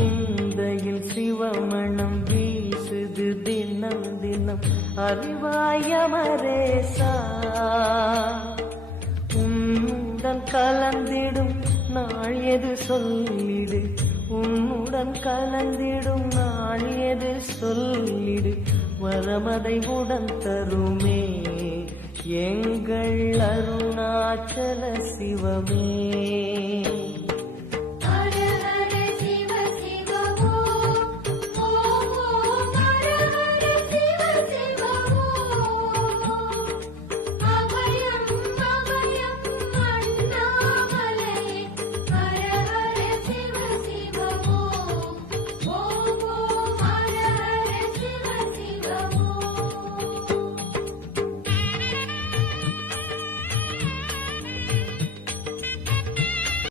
சிந்தையில் சிவமணம் வீசுது தினம் தினம் அறிவாயமரேசா உன்னுடன் கலந்திடும் நாள் எது சொல்லிடு உன்னுடன் கலந்திடும் நாள் எது சொல்லிடு வரமதை உடன் தருமே எங்கள் அருணாச்சல சிவமே.